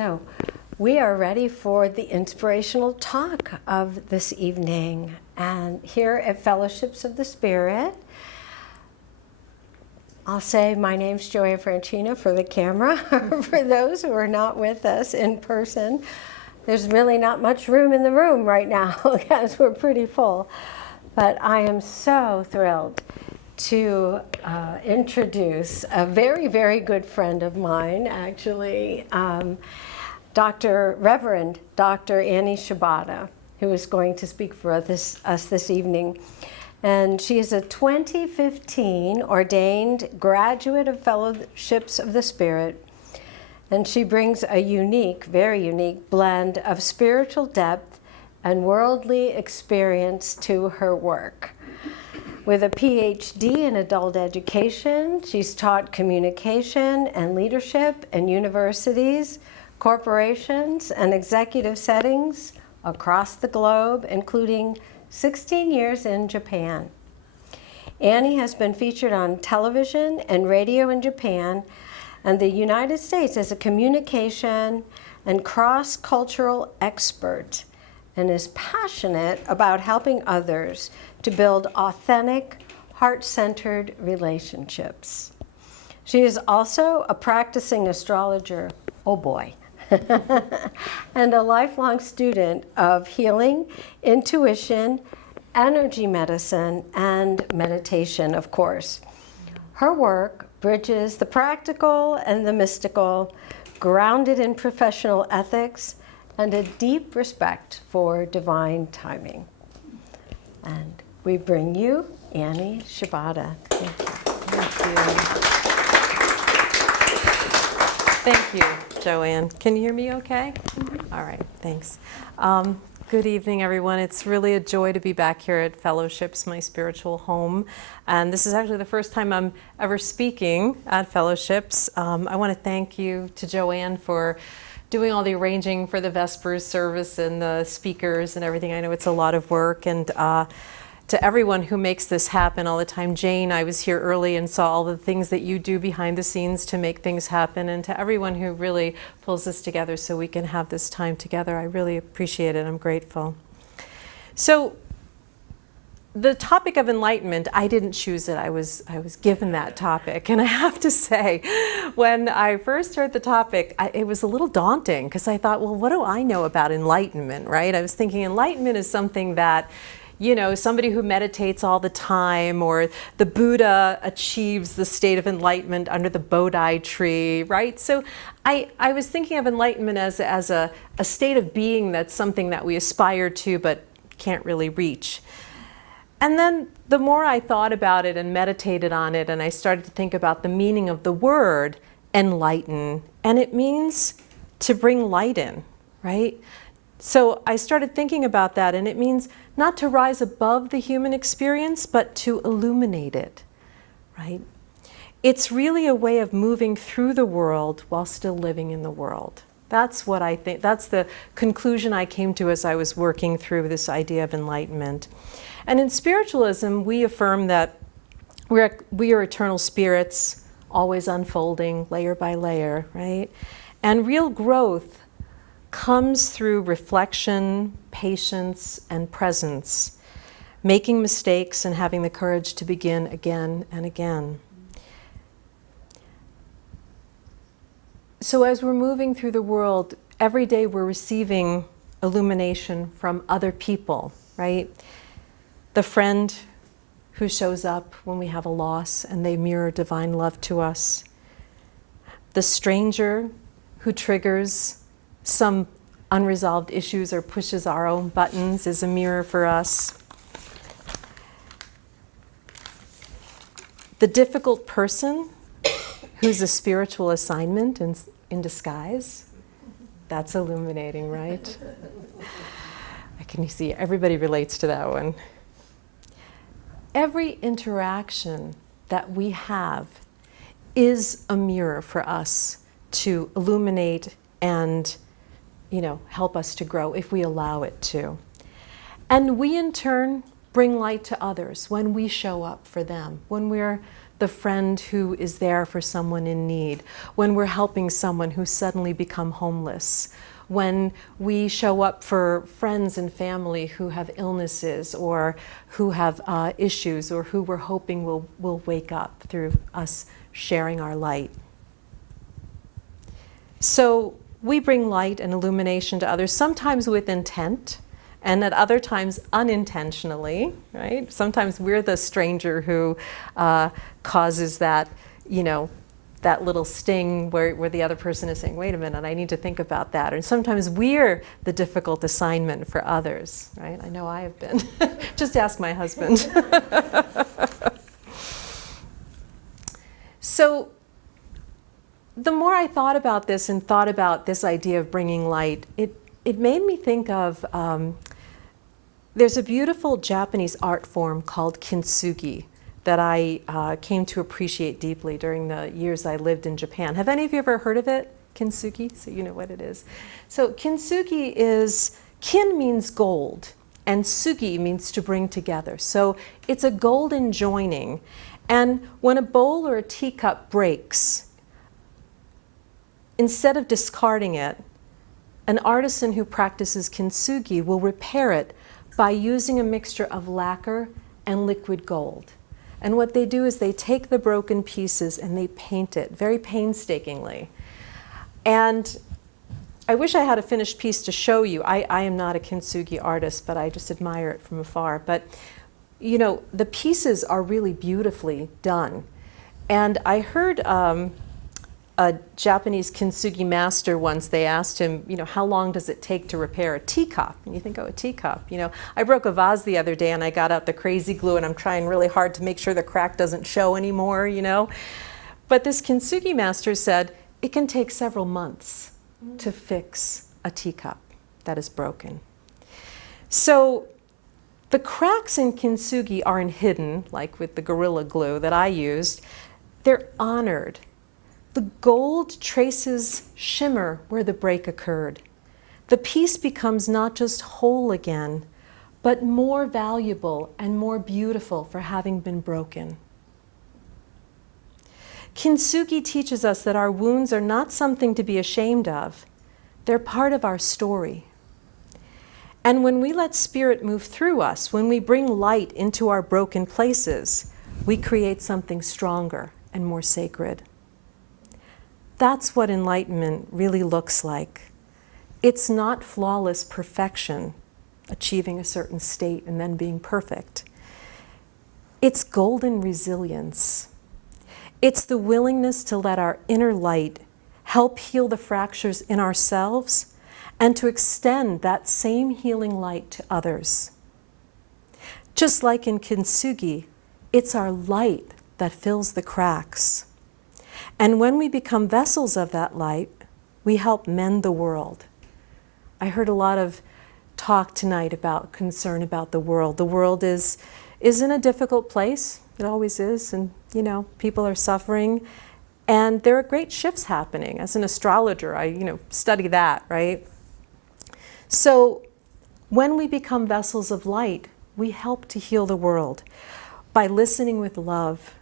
So we are ready for the inspirational talk of this evening. And here at Fellowships of the Spirit, I'll say my name's Joanne Francina for the camera. For those who are not with us in person, there's really not much room in the room right now because we're pretty full. But I am so thrilled to introduce a very, very good friend of mine, actually, Reverend Dr. Annie Shibata, who is going to speak for us this evening. And she is a 2015 ordained graduate of Fellowships of the Spirit. And she brings a unique, very unique blend of spiritual depth and worldly experience to her work. With a PhD in adult education, she's taught communication and leadership in universities, corporations, and executive settings across the globe, including 16 years in Japan. Annie has been featured on television and radio in Japan and the United States as a communication and cross-cultural expert, and is passionate about helping others to build authentic, heart-centered relationships. She is also a practicing astrologer, oh boy, and a lifelong student of healing, intuition, energy medicine, and meditation, of course. Her work bridges the practical and the mystical, grounded in professional ethics and a deep respect for divine timing. And we bring you Annie Shibata. Thank you. Thank you, Joanne. Can you hear me okay? Mm-hmm. All right, thanks. Good evening, everyone. It's really a joy to be back here at Fellowships, my spiritual home. And this is actually the first time I'm ever speaking at Fellowships. I want to thank you to Joanne for doing all the arranging for the Vespers service and the speakers and everything. I know it's a lot of work. And to everyone who makes this happen all the time. Jane, I was here early and saw all the things that you do behind the scenes to make things happen. And to everyone who really pulls this together so we can have this time together, I really appreciate it. I'm grateful. So the topic of enlightenment, I didn't choose it. I was given that topic. And I have to say, when I first heard the topic, it was a little daunting because I thought, well, what do I know about enlightenment, right? I was thinking enlightenment is something that, you know, somebody who meditates all the time, or the Buddha achieves the state of enlightenment under the Bodhi tree, right? So I was thinking of enlightenment as a state of being that's something that we aspire to but can't really reach. And then the more I thought about it and meditated on it, and I started to think about the meaning of the word enlighten, and it means to bring light in, right? So I started thinking about that, and it means not to rise above the human experience, but to illuminate it, right? It's really a way of moving through the world while still living in the world. That's what I think, that's the conclusion I came to as I was working through this idea of enlightenment. And in spiritualism, we affirm that we are eternal spirits, always unfolding layer by layer, right? And real growth comes through reflection, patience, and presence, making mistakes and having the courage to begin again and again. So as we're moving through the world, every day we're receiving illumination from other people, right? The friend who shows up when we have a loss and they mirror divine love to us. The stranger who triggers some unresolved issues or pushes our own buttons is a mirror for us. The difficult person who's a spiritual assignment in disguise, that's illuminating, right? I can see everybody relates to that one. Every interaction that we have is a mirror for us to illuminate and, you know, help us to grow if we allow it to. And we in turn bring light to others when we show up for them, when we're the friend who is there for someone in need, when we're helping someone who's suddenly become homeless, when we show up for friends and family who have illnesses or who have issues or who we're hoping will wake up through us sharing our light. So we bring light and illumination to others, sometimes with intent, and at other times unintentionally, right? Sometimes we're the stranger who causes that, that little sting where the other person is saying, wait a minute, I need to think about that. And sometimes we're the difficult assignment for others, right? I know I have been. Just ask my husband. So the more I thought about this and thought about this idea of bringing light, it made me think of, there's a beautiful Japanese art form called kintsugi that I came to appreciate deeply during the years I lived in Japan. Have any of you ever heard of it? Kintsugi, so you know what it is. So kintsugi is, kin means gold, and sugi means to bring together. So it's a golden joining. And when a bowl or a teacup breaks, instead of discarding it, an artisan who practices kintsugi will repair it by using a mixture of lacquer and liquid gold. And what they do is they take the broken pieces and they paint it very painstakingly. And I wish I had a finished piece to show you. I am not a kintsugi artist, but I just admire it from afar. But the pieces are really beautifully done. And I heard a Japanese kintsugi master once, they asked him, how long does it take to repair a teacup? And you think, oh, a teacup. I broke a vase the other day and I got out the crazy glue and I'm trying really hard to make sure the crack doesn't show anymore, But this kintsugi master said, it can take several months to fix a teacup that is broken. So the cracks in kintsugi aren't hidden, like with the Gorilla Glue that I used. They're honored. The gold traces shimmer where the break occurred. The piece becomes not just whole again, but more valuable and more beautiful for having been broken. Kintsugi teaches us that our wounds are not something to be ashamed of. They're part of our story. And when we let spirit move through us, when we bring light into our broken places, we create something stronger and more sacred. That's what enlightenment really looks like. It's not flawless perfection, achieving a certain state and then being perfect. It's golden resilience. It's the willingness to let our inner light help heal the fractures in ourselves and to extend that same healing light to others. Just like in kintsugi, it's our light that fills the cracks. And when we become vessels of that light, we help mend the world. I heard a lot of talk tonight about concern about the world. The world is in a difficult place. It always is. And, people are suffering. And there are great shifts happening. As an astrologer, I, study that, right? So when we become vessels of light, we help to heal the world by listening with love,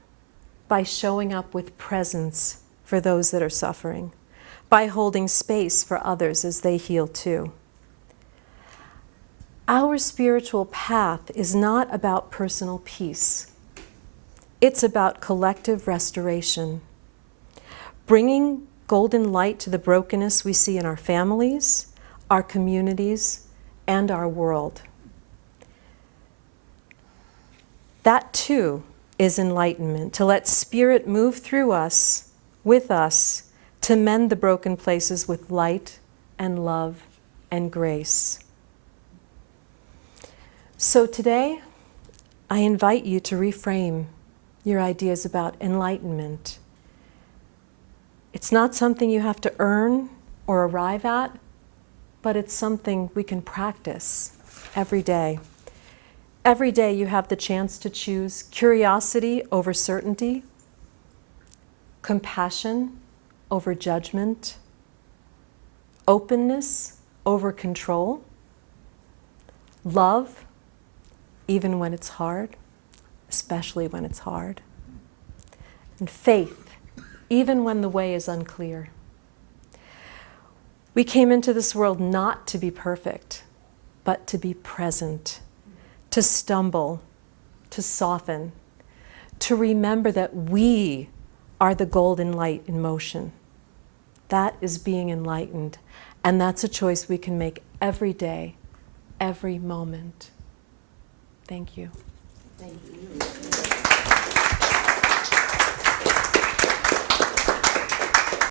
by showing up with presence for those that are suffering, by holding space for others as they heal too. Our spiritual path is not about personal peace. It's about collective restoration, bringing golden light to the brokenness we see in our families, our communities, and our world. That too is enlightenment, to let spirit move through us, with us, to mend the broken places with light and love and grace. So today, I invite you to reframe your ideas about enlightenment. It's not something you have to earn or arrive at, but it's something we can practice every day. Every day you have the chance to choose curiosity over certainty, compassion over judgment, openness over control, love, even when it's hard, especially when it's hard, and faith, even when the way is unclear. We came into this world not to be perfect, but to be present, to stumble, to soften, to remember that we are the golden light in motion. That is being enlightened, and that's a choice we can make every day, every moment. Thank you. Thank you.